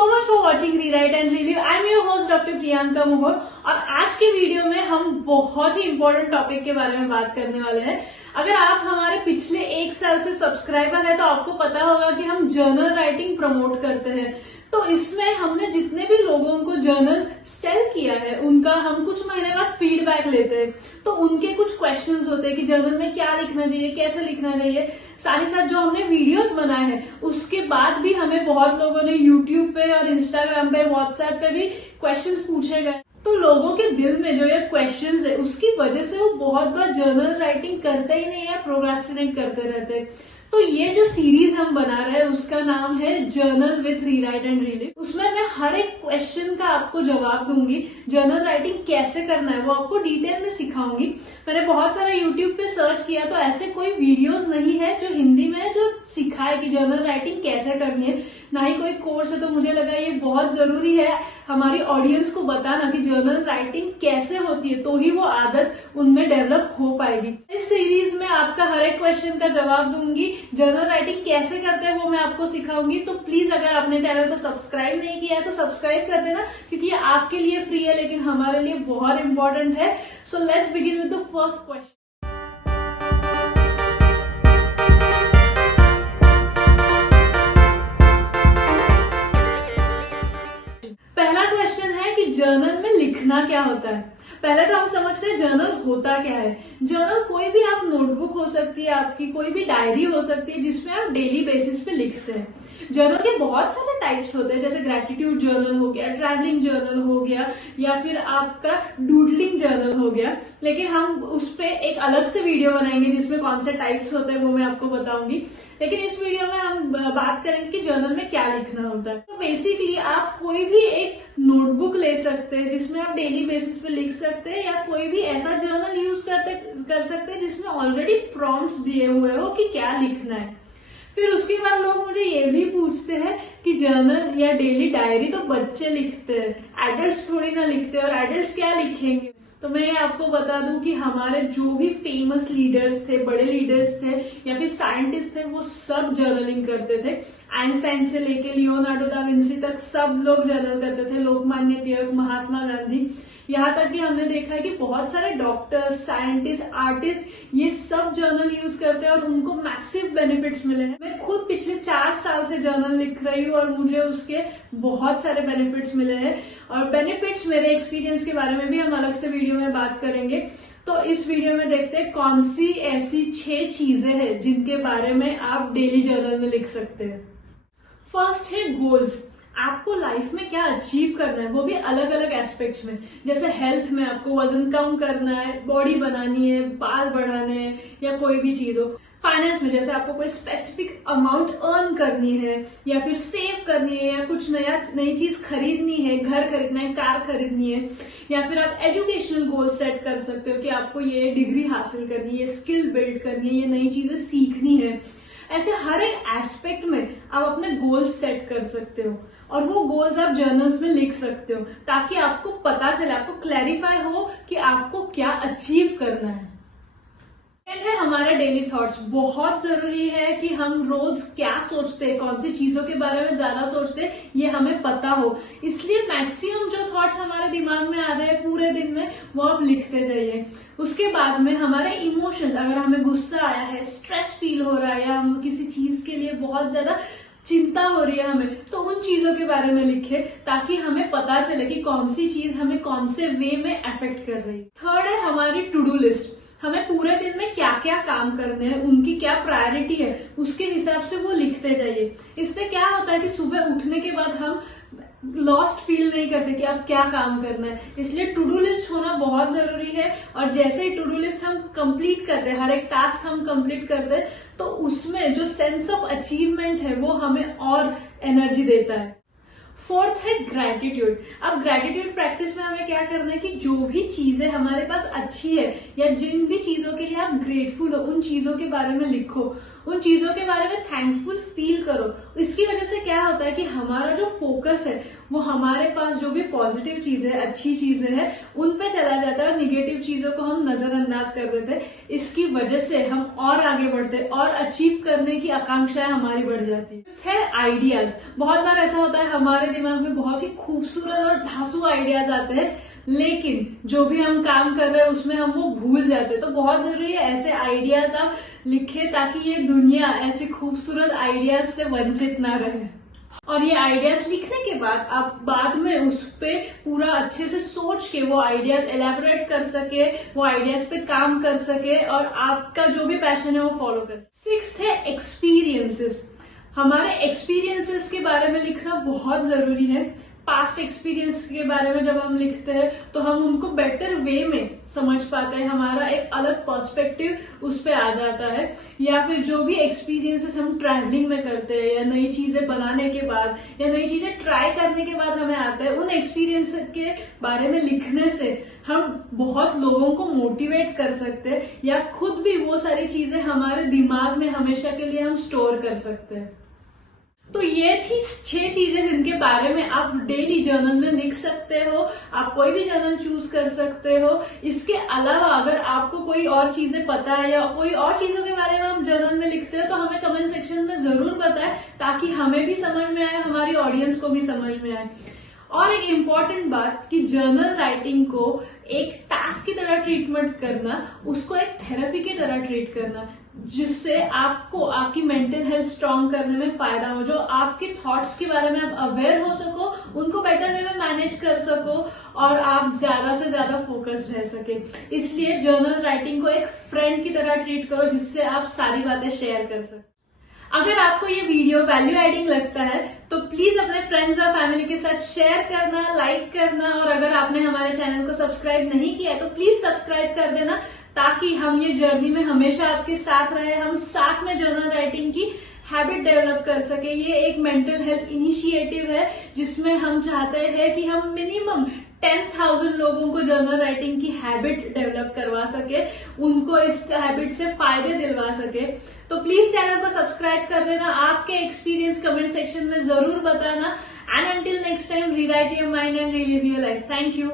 so much for watching Rewrite and Review. I'm your host Dr. Priyanka मोहर और आज के वीडियो में हम बहुत ही इंपॉर्टेंट टॉपिक के बारे में बात करने वाले हैं। अगर आप हमारे पिछले 1 साल से सब्सक्राइबर है तो आपको पता होगा कि हम जर्नल राइटिंग प्रमोट करते हैं। तो इसमें हमने जितने भी लोगों को जर्नल सेल किया है उनका हम कुछ महीने बाद फीडबैक लेते हैं। तो उनके कुछ क्वेश्चंस होते हैं कि जर्नल में क्या लिखना चाहिए, कैसे लिखना चाहिए। साथ ही साथ जो हमने वीडियोस बनाए हैं उसके बाद भी हमें बहुत लोगों ने यूट्यूब पे और इंस्टाग्राम पे, व्हाट्सएप पे भी क्वेश्चंस पूछे गए। तो लोगों के दिल में जो ये क्वेश्चंस है उसकी वजह से वो बहुत बार जर्नल राइटिंग करते ही नहीं है, प्रोक्रास्टिनेट करते रहते हैं। तो ये जो सीरीज हम बना रहे हैं उसका नाम है journal with rewrite and relive. उसमें मैं हर एक क्वेश्चन का आपको जवाब दूंगी। जर्नल राइटिंग कैसे करना है वो आपको डिटेल में सिखाऊंगी। मैंने बहुत सारा यूट्यूब पे सर्च किया तो ऐसे कोई वीडियोस नहीं है जो हिंदी में जो सिखाए कि जर्नल राइटिंग कैसे करनी है, ना ही कोई कोर्स है। तो मुझे लगा ये बहुत जरूरी है हमारी ऑडियंस को बताना कि जर्नल राइटिंग कैसे होती है, तो ही वो आदत उनमें डेवलप हो पाएगी। इस सीरीज में आपका हर एक क्वेश्चन का जवाब दूंगी। जर्नल राइटिंग कैसे करते हैं वो मैं आपको सिखाऊंगी। तो प्लीज अगर आपने चैनल को सब्सक्राइब नहीं किया है तो सब्सक्राइब कर देना, क्योंकि ये आपके लिए फ्री है लेकिन हमारे लिए बहुत इंपॉर्टेंट है। So let's begin with the first question. पहला क्वेश्चन है कि जर्नल में लिखना क्या होता है। पहले तो हम समझते हैं जर्नल होता क्या है। जर्नल कोई भी आप नोटबुक हो सकती है, आपकी कोई भी डायरी हो सकती है जिसमें आप डेली बेसिस पे लिखते हैं। जर्नल के बहुत सारे टाइप्स होते हैं, जैसे ग्रेटिट्यूड जर्नल हो गया, ट्रैवलिंग जर्नल हो गया, या फिर आपका डूडलिंग जर्नल हो गया। लेकिन हम उस पर एक अलग से वीडियो बनाएंगे जिसमें कौन से टाइप्स होते हैं वो मैं आपको बताऊंगी। लेकिन इस वीडियो में हम बात करेंगे कि जर्नल में क्या लिखना होता है। तो बेसिकली आप कोई भी एक नोटबुक ले सकते हैं जिसमें आप डेली बेसिस पे लिख सकते हैं, या कोई भी ऐसा जर्नल यूज कर सकते हैं जिसमें ऑलरेडी प्रॉम्प्ट्स दिए हुए हो कि क्या लिखना है। फिर उसके बाद लोग मुझे ये भी पूछते हैं कि जर्नल या डेली डायरी तो बच्चे लिखते हैं, एडल्ट्स थोड़ी ना लिखते हैं, और एडल्ट्स क्या लिखेंगे। तो मैं आपको बता दूं कि हमारे जो भी फेमस लीडर्स थे, बड़े लीडर्स थे या फिर साइंटिस्ट थे, वो सब जर्नलिंग करते थे। आइंस्टाइन से लेके लियोनार्डो दा विंसी तक सब लोग जर्नल करते थे। लोकमान्य तिलक, महात्मा गांधी, यहाँ तक कि हमने देखा है कि बहुत सारे डॉक्टर्स, साइंटिस्ट, आर्टिस्ट ये सब जर्नल यूज करते हैं और उनको मैसिव बेनिफिट्स मिले हैं। मैं खुद पिछले 4 साल से जर्नल लिख रही हूँ और मुझे उसके बहुत सारे बेनिफिट्स मिले हैं। और बेनिफिट्स मेरे एक्सपीरियंस के बारे में भी हम अलग से वीडियो में बात करेंगे। तो इस वीडियो में देखते हैं कौन सी ऐसी 6 चीजें हैं जिनके बारे में आप डेली जर्नल में लिख सकते हैं। फर्स्ट है गोल्स। आपको लाइफ में क्या अचीव करना है, वो भी अलग अलग एस्पेक्ट्स में। जैसे हेल्थ में आपको वजन कम करना है, बॉडी बनानी है, बाल बढ़ाने हैं, या कोई भी चीज हो। फाइनेंस में जैसे आपको कोई स्पेसिफिक अमाउंट अर्न करनी है, या फिर सेव करनी है, या कुछ नई चीज खरीदनी है, घर खरीदना है, कार खरीदनी है। या फिर आप एजुकेशनल गोल सेट कर सकते हो कि आपको ये डिग्री हासिल करनी है, स्किल बिल्ड करनी है, ये नई चीजें सीखनी है। ऐसे हर एक एस्पेक्ट में आप अपने गोल्स सेट कर सकते हो और वो गोल्स आप जर्नल्स में लिख सकते हो, ताकि आपको पता चले, आपको क्लैरिफाई हो कि आपको क्या अचीव करना है। सेकंड है हमारे डेली थॉट्स। बहुत जरूरी है कि हम रोज क्या सोचते हैं, कौन सी चीजों के बारे में ज्यादा सोचते हैं, ये हमें पता हो। इसलिए मैक्सिमम जो थॉट्स हमारे दिमाग में आ रहे हैं पूरे दिन में वो आप लिखते जाइए। उसके बाद में हमारे इमोशंस, अगर हमें गुस्सा आया है, स्ट्रेस फील हो रहा है, या हम किसी चीज के लिए बहुत ज्यादा चिंता हो रही है हमें, तो उन चीजों के बारे में लिखे ताकि हमें पता चले कि कौन सी चीज हमें कौन से वे में अफेक्ट कर रही है। थर्ड है हमारी टू डू लिस्ट। हमें पूरे दिन में क्या क्या काम करने हैं, उनकी क्या प्रायोरिटी है, उसके हिसाब से वो लिखते जाइए। इससे क्या होता है कि सुबह उठने के बाद हम लॉस्ट फील नहीं करते कि अब क्या काम करना है। इसलिए टू डू लिस्ट होना बहुत जरूरी है। और जैसे ही टू डू लिस्ट हम कंप्लीट करते हैं, हर एक टास्क हम कंप्लीट करते हैं, तो उसमें जो सेंस ऑफ अचीवमेंट है वो हमें और एनर्जी देता है। फोर्थ है ग्रैटिट्यूड। अब ग्रैटिट्यूड प्रैक्टिस में हमें क्या करना है कि जो भी चीजें हमारे पास अच्छी है या जिन भी चीजों के लिए आप ग्रेटफुल हो उन चीजों के बारे में लिखो। उन चीजों के बारे में थैंकफुल फील करो। इसकी वजह से क्या होता है कि हमारा जो फोकस है वो हमारे पास जो भी पॉजिटिव चीजें, अच्छी चीजें हैं, उन पे चला जाता है और निगेटिव चीजों को हम नजरअंदाज कर देते हैं। इसकी वजह से हम और आगे बढ़ते हैं और अचीव करने की आकांक्षाएं हमारी बढ़ जाती है। आइडियाज, बहुत बार ऐसा होता है हमारे दिमाग में बहुत ही खूबसूरत और धांसू आइडियाज आते हैं, लेकिन जो भी हम काम कर रहे हैं उसमें हम वो भूल जाते हैं। तो बहुत जरूरी है ऐसे आइडियाज आप लिखे ताकि ये दुनिया ऐसी खूबसूरत आइडियाज से वंचित ना रहे। और ये आइडियाज लिखने के बाद आप बाद में उस पे पूरा अच्छे से सोच के वो आइडियाज एलैबोरेट कर सके, वो आइडियाज पे काम कर सके और आपका जो भी पैशन है वो फॉलो कर सके। 6th है एक्सपीरियंसेस। हमारे एक्सपीरियंसेस के बारे में लिखना बहुत जरूरी है। पास्ट एक्सपीरियंस के बारे में जब हम लिखते हैं तो हम उनको बेटर वे में समझ पाते हैं, हमारा एक अलग पर्सपेक्टिव उस पे आ जाता है। या फिर जो भी एक्सपीरियंसेस हम ट्रैवलिंग में करते हैं या नई चीजें बनाने के बाद या नई चीजें ट्राई करने के बाद हमें आता है, उन एक्सपीरियंस के बारे में लिखने से हम बहुत लोगों को मोटिवेट कर सकते हैं या खुद भी वो सारी चीजें हमारे दिमाग में हमेशा के लिए हम स्टोर कर सकते हैं। तो ये थी 6 चीजें जिनके बारे में आप डेली जर्नल में लिख सकते हो। आप कोई भी जर्नल चूज कर सकते हो। इसके अलावा अगर आपको कोई और चीजें पता है या कोई और चीजों के बारे में हम जर्नल में लिखते हो तो हमें कमेंट सेक्शन में जरूर बताएं, ताकि हमें भी समझ में आए, हमारी ऑडियंस को भी समझ में आए। और एक इम्पॉर्टेंट बात कि जर्नल राइटिंग को एक टास्क की तरह ट्रीटमेंट करना, उसको एक थेरेपी की तरह ट्रीट करना, जिससे आपको आपकी मेंटल हेल्थ स्ट्रांग करने में फायदा हो, जो आपके थॉट्स के बारे में आप अवेयर हो सको, उनको बेटर वे में मैनेज कर सको और आप ज्यादा से ज्यादा फोकस्ड रह सके। इसलिए जर्नल राइटिंग को एक फ्रेंड की तरह ट्रीट करो, जिससे आप सारी बातें शेयर कर सको। अगर आपको ये वीडियो वैल्यू एडिंग लगता है तो प्लीज अपने फ्रेंड्स और फैमिली के साथ शेयर करना, लाइक करना, और अगर आपने हमारे चैनल को सब्सक्राइब नहीं किया है तो प्लीज सब्सक्राइब कर देना, ताकि हम ये जर्नी में हमेशा आपके साथ रहे, हम साथ में जर्नल राइटिंग की हैबिट डेवलप कर सके। ये एक मेंटल हेल्थ इनिशिएटिव है जिसमें हम चाहते हैं कि हम मिनिमम 10,000 लोगों को जर्नल राइटिंग की हैबिट डेवलप करवा सके, उनको इस हैबिट से फायदे दिलवा सके। तो प्लीज चैनल को सब्सक्राइब कर देना, आपके एक्सपीरियंस कमेंट सेक्शन में जरूर बताना। And until next time, rewrite your mind and relieve your life. Thank you.